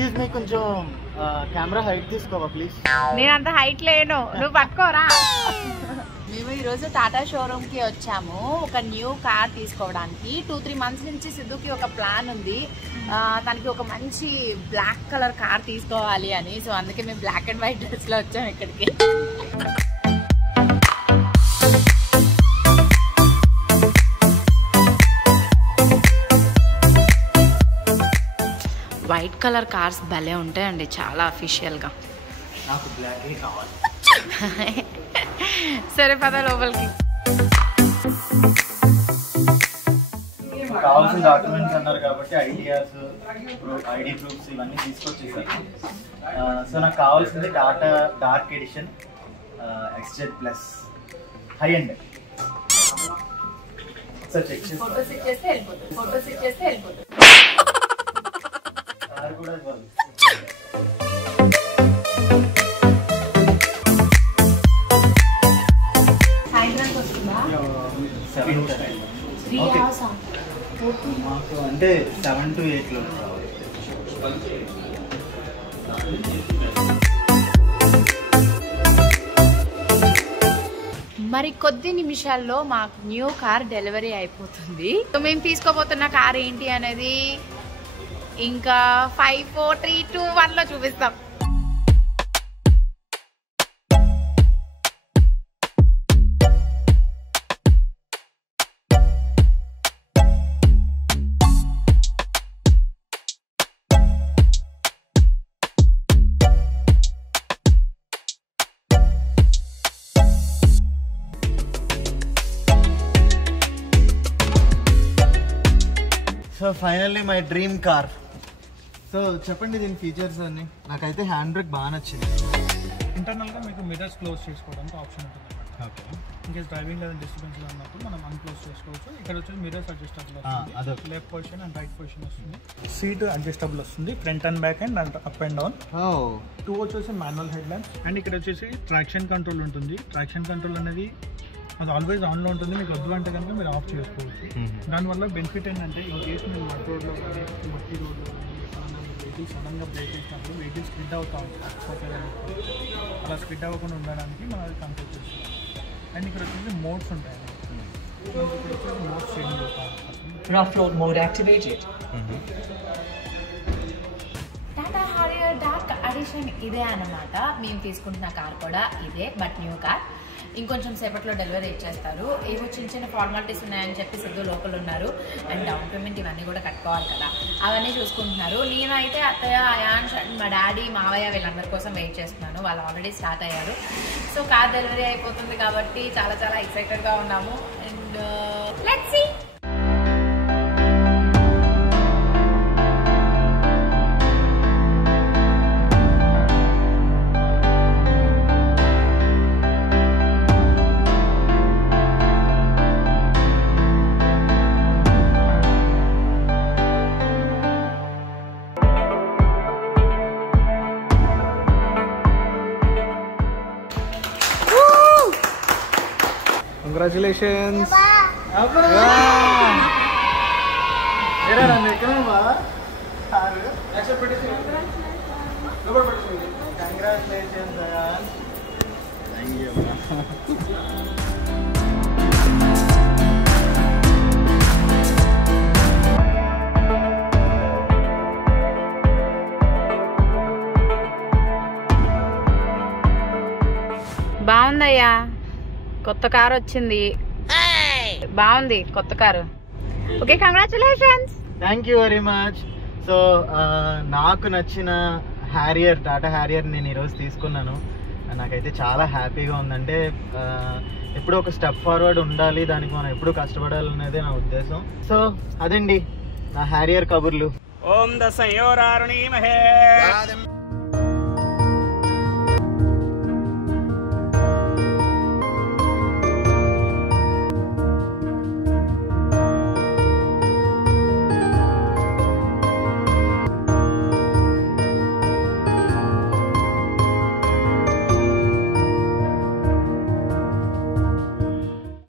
Excuse me, కొంచెం camera height తీసుకోవా please. నేను అంత హైట్ లేను, నువ్వు పట్టుకోరా. మేము ఈరోజు టాటా షోరూమ్కి వచ్చాము ఒక న్యూ కార్ తీసుకోవడానికి. 2-3 months నుంచి సిద్ధుకి ఒక ప్లాన్ ఉంది, తనకి ఒక మంచి బ్లాక్ కలర్ కార్ తీసుకోవాలి అని. సో అందుకే మేము బ్లాక్ అండ్ వైట్ డ్రెస్లో వచ్చాము ఇక్కడికి. వైట్ కలర్ కార్స్ భలే ఉంటాయండి, చాలా అఫీషియల్గా. నాకు బ్లాకే కావాలి. సరే పద లోపలికి. కావాల్సిన డాక్యుమెంట్స్ అన్నారు కాబట్టి ఐడి ప్రూఫ్స్ ఇవన్నీ తీసుకొచ్చేసాను. సో నాకు కావాల్సింది Tata dark edition XZ plus high end. So check చేసి కార్ కూడా ఇవ్వాలి. మాకు అంటే 7 to 8 మరి కొద్ది నిమిషాల్లో మాకు న్యూ కార్ డెలివరీ అయిపోతుంది. సో మేము తీసుకోబోతున్న కార్ ఏంటి అనేది ఇంకా 5, 4, 3, 2, 1లో చూపిస్తాం. So finally my dream car. So చెప్పండి దీని ఫీచర్స్ అన్ని. నాకైతే హ్యాండ్ బ్రేక్ బాగా నచ్చింది. ఇంటర్నల్గా మీకు మిర్రర్స్ క్లోజ్ చేసుకోవడానికి ఆప్షన్ ఉంటుంది. ఓకే, ఇన్కేస్ డ్రైవింగ్ లేదా డిస్టర్బెన్స్ ఉన్నప్పుడు మనం అన్క్లోజ్ చేసుకోవచ్చు. ఇక్కడ వచ్చేసి మిర్రర్స్ అడ్జస్టబుల్ వస్తుంది, left position and right position వస్తుంది. సీట్ అడ్జస్టబుల్ వస్తుంది, front and back and up and down. 2 వచ్చేసి మాన్యువల్ హెడ్ ల్యాంప్స్. అండ్ ఇక్కడ వచ్చేసి ట్రాక్షన్ కంట్రోల్ ఉంటుంది. ట్రాక్షన్ కంట్రోల్ అనేది అది ఆల్వేస్ ఆన్లో ఉంటుంది, మీకు వద్దు అంటే కనుక మీరు ఆఫ్ చేసుకోవచ్చు. దానివల్ల బెనిఫిట్ ఏంటంటే ఇన్ కేసు మీరు మట్టి రోడ్లో కానీ మట్టి రోడ్లో వెహికల్ సడన్గా బ్రేక్ చేసినప్పుడు వెహికల్ స్కిడ్ అవుతా ఉంటుంది. అలా స్కిడ్ అవ్వకుండా ఉండడానికి మనం అది కంట్రోల్ చేస్తాం. అండ్ ఇక్కడ వచ్చేసి మోడ్స్ ఉంటాయి. ఇక్కడ వచ్చేసి మోడ్స్ చేంజ్ అవుతాం. Rough road mode activated. Tata Harrier dark edition ఇదే అన్నమాట. మేము తీసుకుంటున్న కార్ కూడా ఇదే, బట్ న్యూ కార్. ఇంకొంచెం సేపట్లో డెలివరీ ఇచ్చేస్తారు. ఏవో చిన్న చిన్న ఫార్మాలిటీస్ ఉన్నాయని చెప్పి సిద్ధు లోకల్ ఉన్నారు. అండ్ డౌన్ పేమెంట్ ఇవన్నీ కూడా కట్టుకోవాలి కదా, అవన్నీ చూసుకుంటున్నారు. నేనైతే అత్తయ్య, అయాన్ష్ అండ్ మా డాడీ, మావయ్య వీళ్ళందరి కోసం వెయిట్ చేస్తున్నాను. వాళ్ళు ఆల్రెడీ స్టార్ట్ అయ్యారు. సో కార్ డెలివరీ అయిపోతుంది కాబట్టి చాలా చాలా ఎక్సైటెడ్గా ఉన్నాము. And let's see. కంగ్రాచులేషన్స్. బాగుందయ్యా, కొత్త కార్ వచ్చింది, బాగుంది కొత్త car. Okay, congratulations. Thank you very much. So నాకు నచ్చిన హ్యారియర్, టాటా హ్యారియర్ నేను ఈరోజు తీసుకున్నాను. నాకైతే చాలా హ్యాపీగా ఉందంటే ఎప్పుడూ ఒక స్టెప్ ఫార్వర్డ్ ఉండాలి, దానికి మనం ఎప్పుడు కష్టపడాలి అనేది నా ఉద్దేశం. సో అదండి నా హ్యారియర్ కబుర్లు. ఓం దశయోరారుణీమహే